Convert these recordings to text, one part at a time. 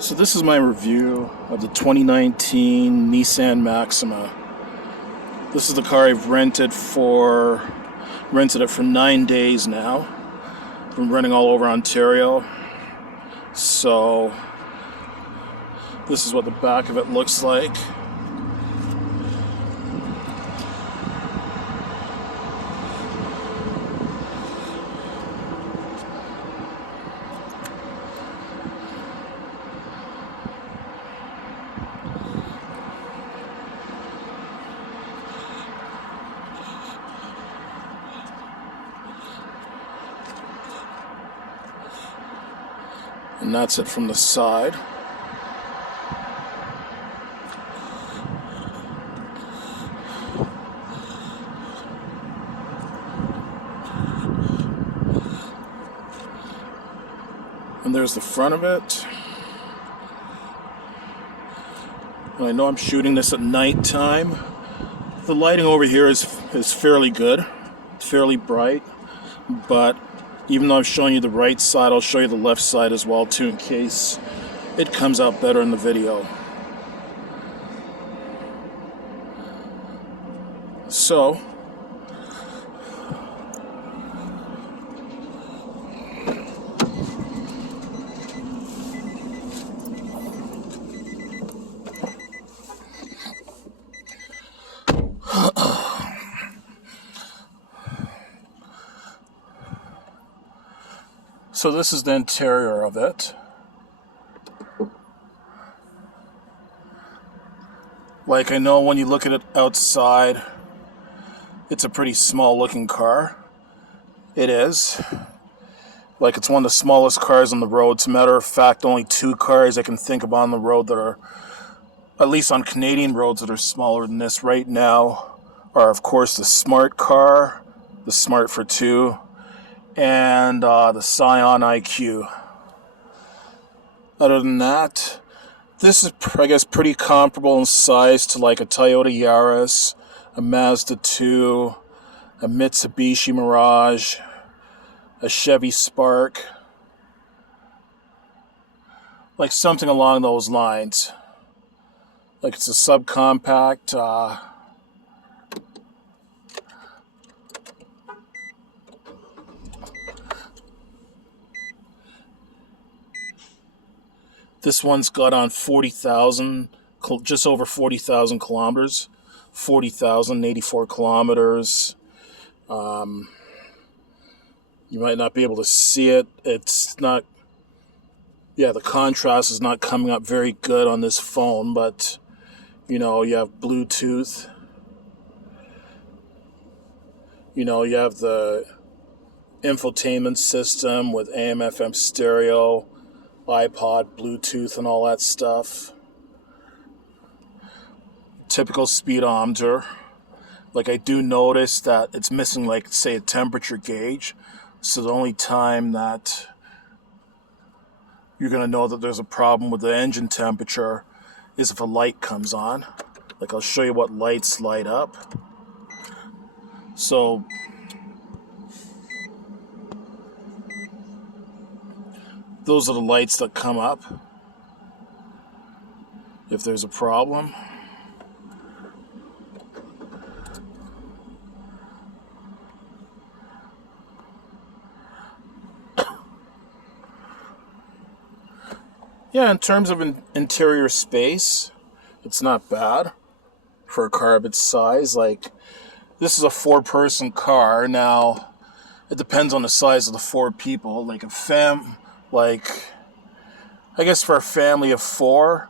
So this is my review of the 2019 Nissan Maxima. This is the car I've rented it for 9 days now. Been running all over Ontario. So this is what the back of it looks like. And that's it from the side. And there's the front of it. And I know I'm shooting this at nighttime. The lighting over here is fairly good. It's fairly bright. But even though I'm showing you the right side, I'll show you the left side as well too, in case it comes out better in the video. So So this is the interior of it. Like, I know when you look at it outside, it's a pretty small looking car. It is. Like, it's one of the smallest cars on the road. As a matter of fact, only 2 cars I can think of on the road that are, at least on Canadian roads, that are smaller than this right now are, of course, the Smart car, the Smart for 2, and the Scion IQ. Other than that, this is, I guess, pretty comparable in size to like a Toyota Yaris, a Mazda 2, a Mitsubishi Mirage, a Chevy Spark, like something along those lines. Like it's a subcompact. This one's got on 40,000, just over 40,000 kilometers, 40,084 kilometers. You might not be able to see it. It's not, yeah, the contrast is not coming up very good on this phone, but, you know, you have Bluetooth. You know, you have the infotainment system with AM, FM stereo, iPod, Bluetooth, and all that stuff. Typical speedometer. Like, I do notice that it's missing, like, say, a temperature gauge. So the only time that you're going to know that there's a problem with the engine temperature is if a light comes on. Like, I'll show you what lights light up. So those are the lights that come up if there's a problem. Yeah, in terms of interior space, it's not bad for a car of its size. Like, this is a 4-person car. Now, it depends on the size of the 4 people. Like I guess for a family of 4,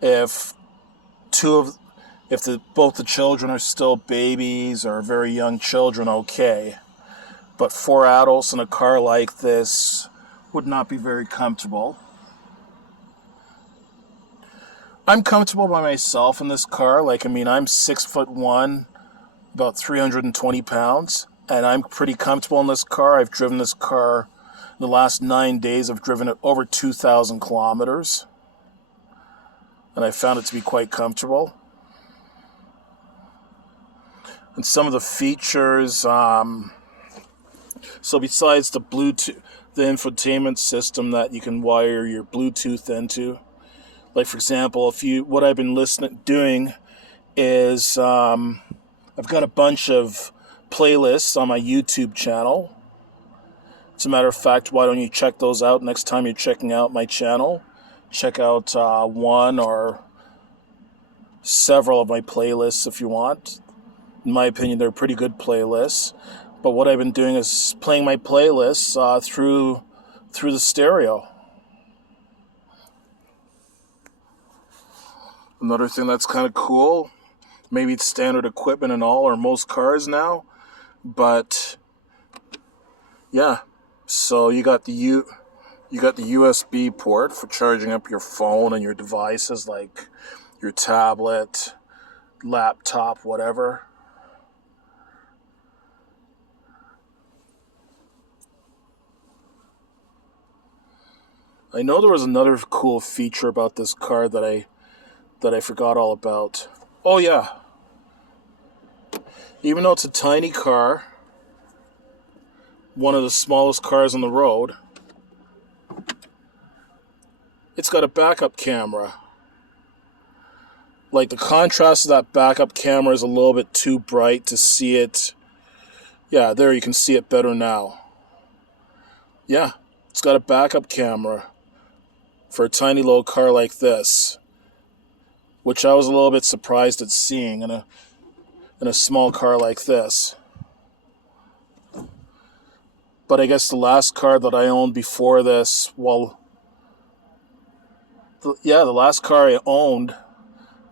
if both the children are still babies or very young children, okay. But 4 adults in a car like this would not be very comfortable. I'm comfortable by myself in this car. Like, I mean, I'm 6'1", about 320 pounds, and I'm pretty comfortable in this car. I've driven this car in the last 9 days. I've driven it over 2,000 kilometers, and I found it to be quite comfortable. And some of the features, so besides the Bluetooth, the infotainment system that you can wire your Bluetooth into, Like, for example, what I've been doing is I've got a bunch of playlists on my YouTube channel. As a matter of fact, why don't you check those out next time you're checking out my channel? Check out one or several of my playlists if you want. In my opinion, they're pretty good playlists. But what I've been doing is playing my playlists through the stereo. Another thing that's kind of cool, maybe it's standard equipment and all, or most cars now, but yeah. So you got the USB port for charging up your phone and your devices like your tablet, laptop, whatever. I know there was another cool feature about this car that I forgot all about. Oh yeah. Even though it's a tiny car, one of the smallest cars on the road, it's got a backup camera. Like, the contrast of that backup camera is a little bit too bright to see it. Yeah, there, you can see it better now. Yeah, it's got a backup camera for a tiny little car like this, which I was a little bit surprised at seeing in a small car like this. But I guess the last car that I owned before this, the last car I owned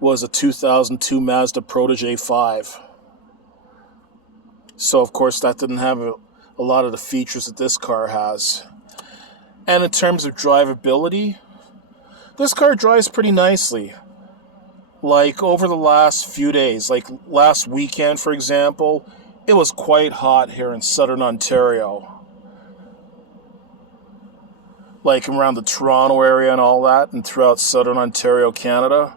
was a 2002 Mazda Protege 5. So, of course, that didn't have a lot of the features that this car has. And in terms of drivability, this car drives pretty nicely. Like, over the last few days, like last weekend, for example, it was quite hot here in southern Ontario. Like around the Toronto area and all that, and throughout southern Ontario, Canada,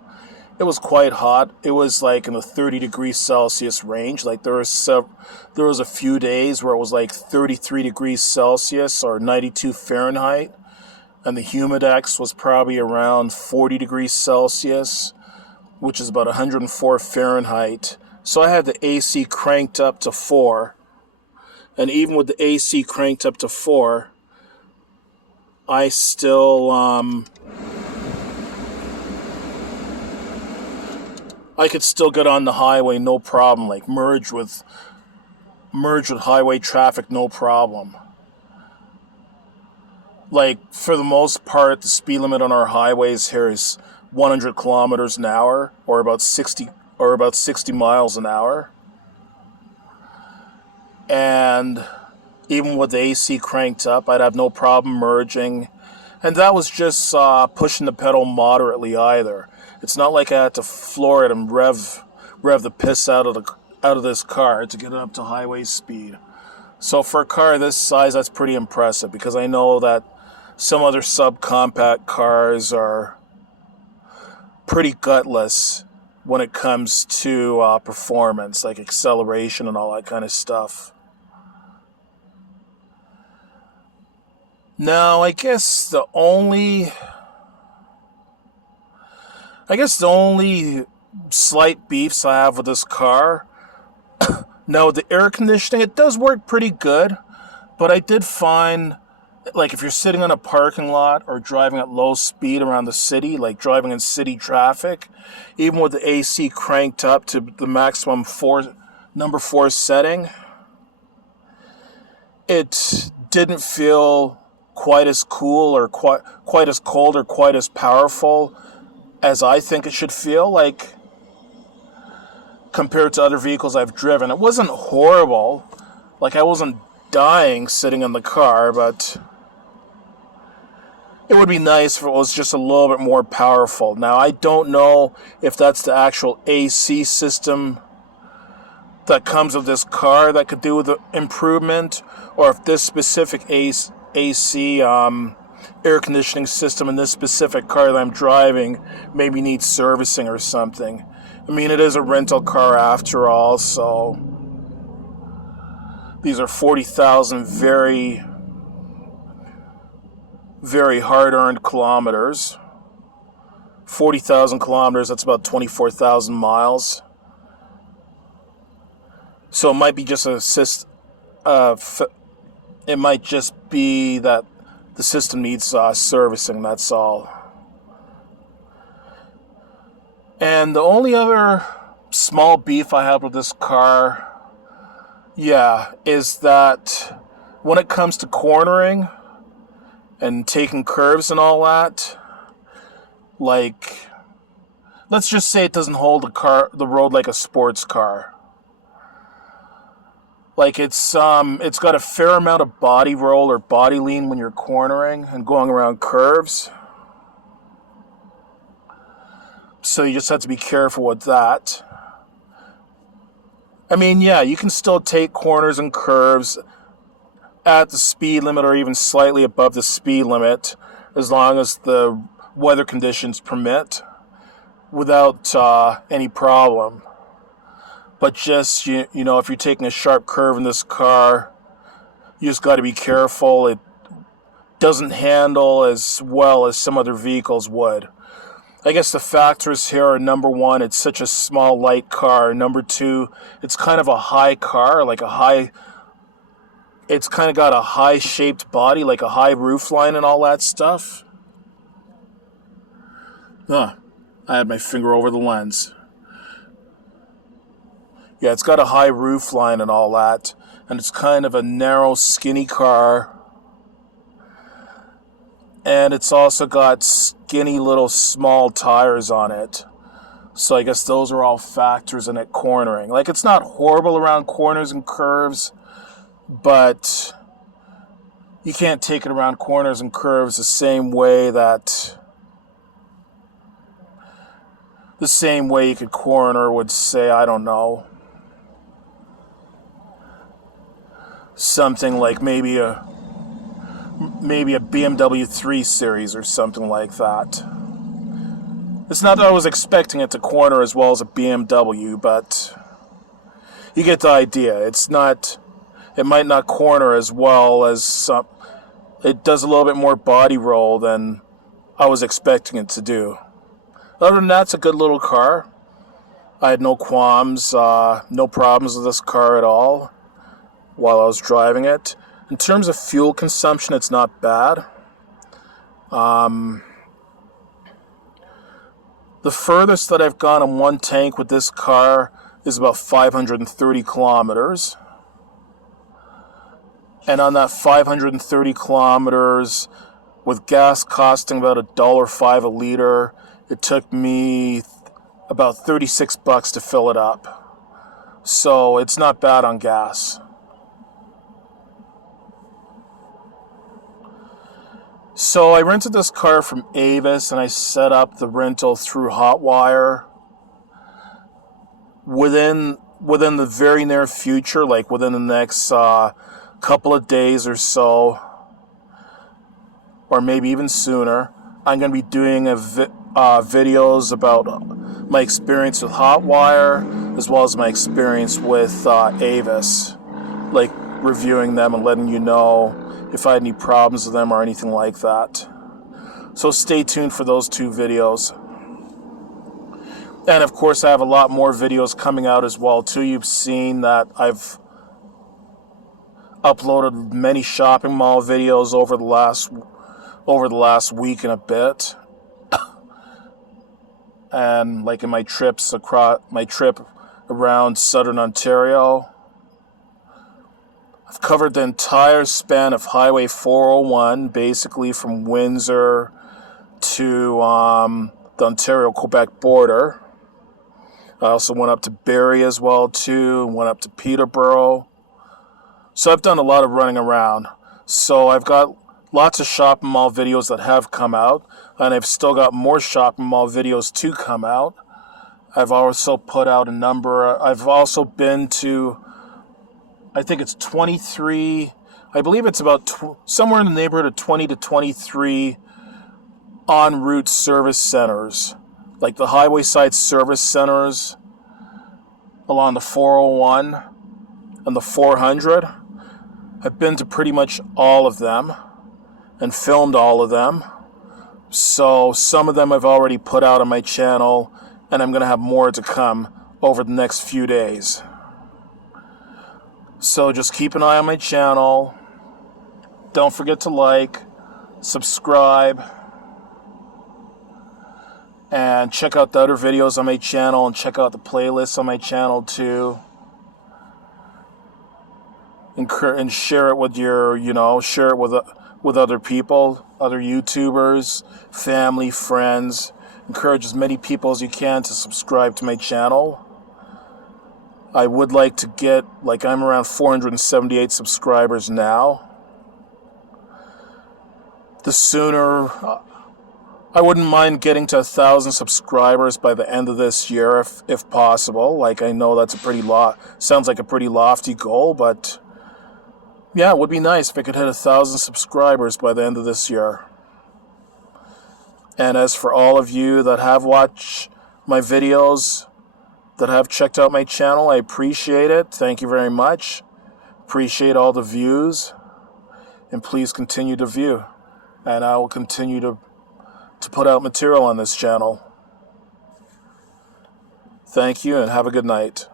it was quite hot. It was like in the 30 degrees Celsius range. Like there was a few days where it was like 33 degrees Celsius or 92 Fahrenheit, and the humidex was probably around 40 degrees Celsius, which is about 104 Fahrenheit. So I had the AC cranked up to 4, and even with the AC cranked up to 4, I still, I could still get on the highway, no problem. Like merge with highway traffic, no problem. Like, for the most part, the speed limit on our highways here is 100 kilometers an hour, or about 60 miles an hour. And even with the AC cranked up, I'd have no problem merging. And that was just pushing the pedal moderately either. It's not like I had to floor it and rev the piss out of this car to get it up to highway speed. So for a car this size, that's pretty impressive, because I know that some other subcompact cars are pretty gutless when it comes to performance, like acceleration and all that kind of stuff. Now, I guess the only slight beefs I have with this car, now the air conditioning, it does work pretty good, but I did find, like, if you're sitting in a parking lot or driving at low speed around the city, like driving in city traffic, even with the AC cranked up to the maximum number 4 setting, it didn't feel quite as cool or quite as cold or quite as powerful as I think it should feel, like, compared to other vehicles I've driven. It wasn't horrible. Like, I wasn't dying sitting in the car, but it would be nice if it was just a little bit more powerful. Now, I don't know if that's the actual AC system that comes with this car that could do with the improvement, or if this specific AC air conditioning system in this specific car that I'm driving maybe needs servicing or something. I mean, it is a rental car after all, so these are 40,000 very, very hard-earned kilometers 40,000 kilometers, that's about 24,000 miles. So it might be just it might just be that the system needs servicing, that's all. And the only other small beef I have with this car, is that when it comes to cornering and taking curves and all that, like, let's just say it doesn't hold the road like a sports car. Like, it's got a fair amount of body roll or body lean when you're cornering and going around curves. So you just have to be careful with that. I mean, you can still take corners and curves at the speed limit or even slightly above the speed limit as long as the weather conditions permit without any problem. But just, if you're taking a sharp curve in this car, you just got to be careful. It doesn't handle as well as some other vehicles would. I guess the factors here are, number one, it's such a small, light car. Number two, it's kind of a high car, it's kind of got a high-shaped body, like a high roof line and all that stuff. I had my finger over the lens. Yeah, it's got a high roof line and all that, and it's kind of a narrow, skinny car. And it's also got skinny little small tires on it. So I guess those are all factors in it cornering. Like, it's not horrible around corners and curves, but you can't take it around corners and curves the same way you could corner with, say, I don't know, something like maybe a BMW 3 Series or something like that. It's not that I was expecting it to corner as well as a BMW, but you get the idea. It might not corner as well as it does a little bit more body roll than I was expecting it to do. Other than that, it's a good little car. I had no qualms, no problems with this car at all while I was driving it. In terms of fuel consumption, it's not bad. The furthest that I've gone in one tank with this car is about 530 kilometers. And on that 530 kilometers, with gas costing about $1.05 a liter, it took me about $36 to fill it up. So it's not bad on gas. So I rented this car from Avis, and I set up the rental through Hotwire. Within the very near future, like within the next couple of days or so, or maybe even sooner, I'm going to be doing videos about my experience with Hotwire, as well as my experience with Avis, like reviewing them and letting you know if I had any problems with them or anything like that. So stay tuned for those two videos. And of course, I have a lot more videos coming out as well too. You've seen that I've uploaded many shopping mall videos over the last week and a bit. And like in my trip around southern Ontario, I've covered the entire span of Highway 401, basically from Windsor to the Ontario-Quebec border. I also went up to Barrie as well too, and went up to Peterborough. So I've done a lot of running around. So I've got lots of shopping mall videos that have come out, and I've still got more shopping mall videos to come out. I've also put out I've also been to, I think it's 23, I believe it's about somewhere in the neighborhood of 20 to 23 en route service centers, like the highway side service centers along the 401 and the 400. I've been to pretty much all of them and filmed all of them. So some of them I've already put out on my channel, and I'm going to have more to come over the next few days. So just keep an eye on my channel. Don't forget to like, subscribe, and check out the other videos on my channel, and check out the playlists on my channel too. And share it with your, share it with other people, other YouTubers, family, friends. Encourage as many people as you can to subscribe to my channel. I would like to get, I'm around 478 subscribers now. The sooner, I wouldn't mind getting to 1,000 subscribers by the end of this year, if possible. I know that's sounds like a pretty lofty goal, but yeah, it would be nice if I could hit 1,000 subscribers by the end of this year. And as for all of you that have watched my videos, that have checked out my channel, I appreciate it. Thank you very much. Appreciate all the views. And please continue to view. And I will continue to put out material on this channel. Thank you and have a good night.